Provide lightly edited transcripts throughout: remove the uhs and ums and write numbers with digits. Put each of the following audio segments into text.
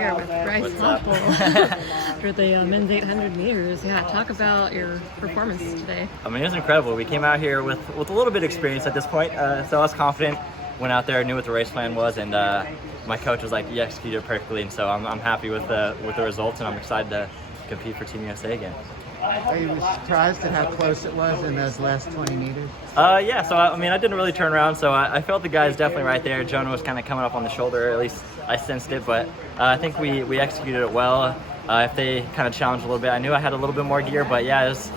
here with Bryce What's up? Hoppel for the men's 800 meters. Yeah, talk about your performance today. I mean, it was incredible. We came out here with a little bit of experience at this point, so I was confident. Went out there, knew what the race plan was, and my coach was like, "You executed perfectly," and so I'm happy with the results, and I'm excited to compete for Team USA again. Are you surprised at how close it was in those last 20 meters? Yeah, so I mean, I didn't really turn around, so I felt the guys definitely right there. Jonah was kind of coming up on the shoulder, or at least I sensed it, but I think we executed it well. If they kind of challenged a little bit, I knew I had a little bit more gear, but yeah, it's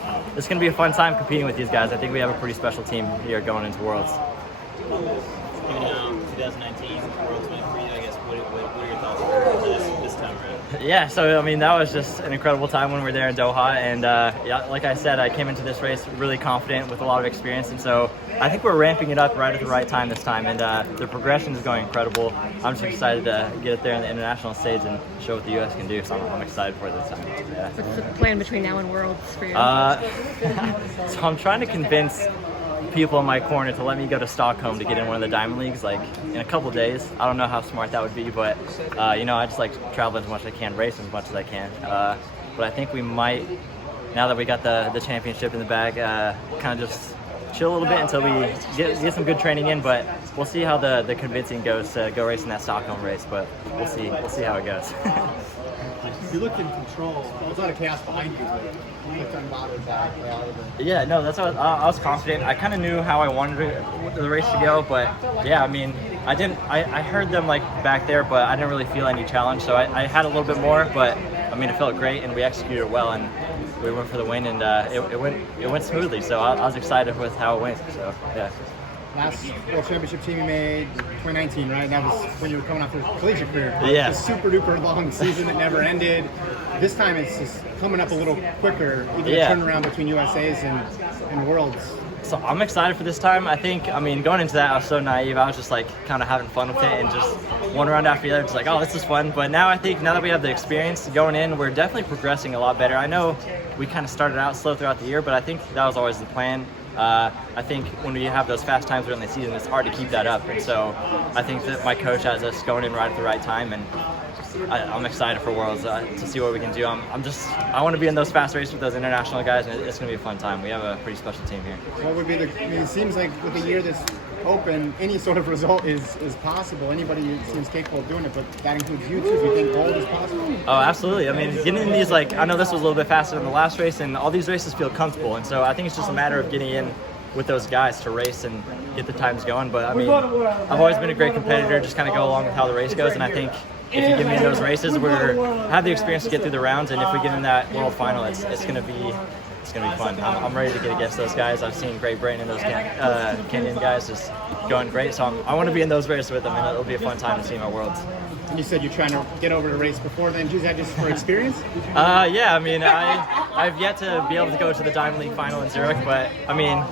going to be a fun time competing with these guys. I think we have a pretty special team here going into Worlds. 2019 World 23, I guess. What are your thoughts on this time around? Yeah, so I mean, that was just an incredible time when we were there in Doha, and yeah, like I said, I came into this race really confident with a lot of experience, and so I think we're ramping it up right at the right time this time, and the progression is going incredible. I'm just excited to get it there on the international stage and show what the U.S. can do, so I'm excited for this time. Yeah. What's the plan between now and Worlds for you? So I'm trying to convince people in my corner to let me go to Stockholm to get in one of the Diamond Leagues, like in a couple days. I don't know how smart that would be, but you know, I just like travel as much as I can, race as much as I can. But I think we might, now that we got the championship in the bag, kind of just chill a little bit until we get some good training in. But we'll see how the convincing goes to go racing that Stockholm race. But we'll see how it goes. You looked in control. There was a lot of chaos behind you, but you looked unbothered by all of it. Yeah, no, that's what I was confident. I kind of knew how I wanted the race to go, but yeah, I mean, I heard them like back there, but I didn't really feel any challenge, so I had a little bit more, but I mean, it felt great, and we executed well, and we went for the win, and it went smoothly, so I was excited with how it went, so yeah. Last World Championship team you made, 2019, right? That was when you were coming off your collegiate career. Yeah. It's a super duper long season that never ended. This time it's just coming up a little quicker. You get a turnaround between USAs and Worlds. So I'm excited for this time. I mean, going into that, I was so naive. I was just like kind of having fun with it and just one round after the other, just like, oh, this is fun. But now I think now that we have the experience going in, we're definitely progressing a lot better. I know we kind of started out slow throughout the year, but I think that was always the plan. I think when we have those fast times during the season, it's hard to keep that up. And so I think that my coach has us going in right at the right time, and I'm excited for Worlds to see what we can do. I want to be in those fast races with those international guys, and it's going to be a fun time. We have a pretty special team here. What would be I mean, it seems like with the year that's open, any sort of result is possible. Anybody seems capable of doing it, but that includes you too. Do you think gold is possible? Oh, absolutely. I mean, getting in these, like, I know this was a little bit faster than the last race, and all these races feel comfortable, and so I think it's just a matter of getting in with those guys to race and get the times going. But I mean, I've always been a great competitor, just kind of go along with how the race goes, and I think if you get me in those races, we have the experience to get through the rounds, and if we get in that world final, it's going to be fun. I'm ready to get against those guys. I've seen Great Britain and those Kenyan guys just going great, so I want to be in those races with them, and it'll be a fun time to see my Worlds. And you said you're trying to get over the race before then. Is that just for experience? Yeah, I mean, I've yet to be able to go to the Diamond League final in Zurich, but I mean,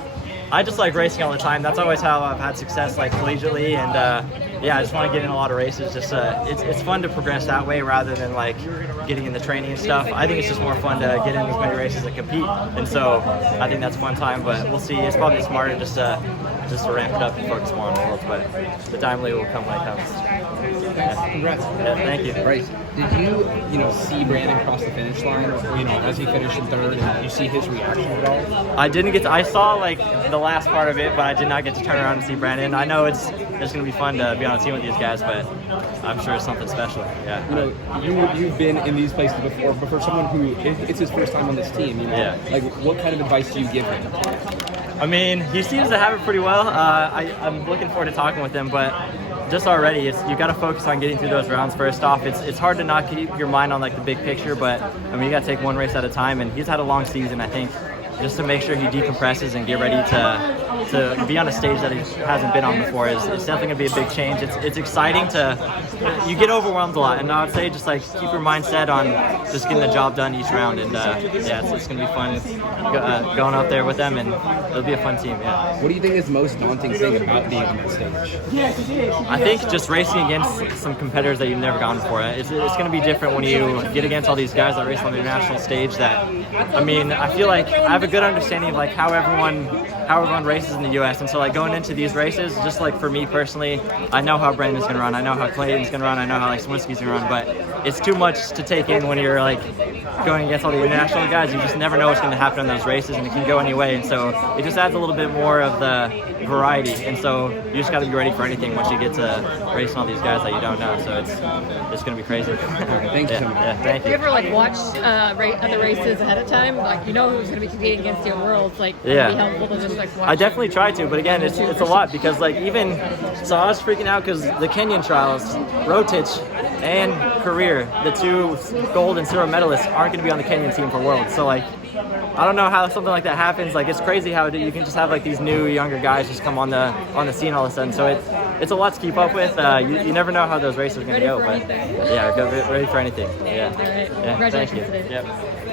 I just like racing all the time. That's always how I've had success, like collegiately, and yeah, I just want to get in a lot of races. Just it's fun to progress that way rather than like getting in the training and stuff. I think it's just more fun to get in as many races and compete, and so I think that's a fun time. But we'll see. It's probably smarter just to ramp it up and focus more on the Worlds. But the Diamond League will come when it comes. Congrats. Yeah, thank you. Bryce, did you see Brandon cross the finish line, as he finished in third, and you see his reaction at all? I didn't get to, I saw like the last part of it, but I did not get to turn around and see Brandon. I know it's going to be fun to be on a team with these guys, but I'm sure it's something special. Yeah. You've been in these places before, but for someone who it's his first time on this team, like what kind of advice do you give him? I mean, he seems to have it pretty well. I'm looking forward to talking with him, but just already, you got to focus on getting through those rounds first off. It's hard to not keep your mind on like the big picture, but I mean, you got to take one race at a time, and he's had a long season, I think, just to make sure he decompresses and get ready to be on a stage that he hasn't been on before is definitely going to be a big change. It's exciting you get overwhelmed a lot, and I would say just like keep your mindset on just getting the job done each round, and yeah, it's going to be fun going out there with them, and it'll be a fun team. Yeah. What do you think is the most daunting thing about being on that stage? I think just racing against some competitors that you've never gone before. It's going to be different when you get against all these guys that race on the international stage. That, I mean, I feel like I have a good understanding of like how how everyone races in the U.S. And so like going into these races, just like for me personally, I know how Brandon's gonna run, I know how Clayton's gonna run, I know how like Swinski's gonna run, but it's too much to take in when you're like going against all the international guys. You just never know what's gonna happen in those races, and it can go any way. And so it just adds a little bit more of the variety. And so you just got to be ready for anything once you get to racing all these guys that you don't know. So it's gonna be crazy. Thank you so much. Yeah, thank Do you. you ever like watch other races ahead of time? Like you know who's going to be competing against you in Worlds? Like Yeah. it'd be helpful to just like watch. I definitely try to, but again, it's a lot because like even so, I was freaking out because the Kenyan trials, Rotich and Career, the two gold and silver medalists, aren't going to be on the Kenyan team for Worlds. So like, I don't know how something like that happens. Like it's crazy how you can just have like these new younger guys just come on the scene all of a sudden. So it's a lot to keep up with. You never know how those races are going to go, but yeah, ready for anything. Yeah. All right. Yeah. Thank Congratulations you. today. Yep.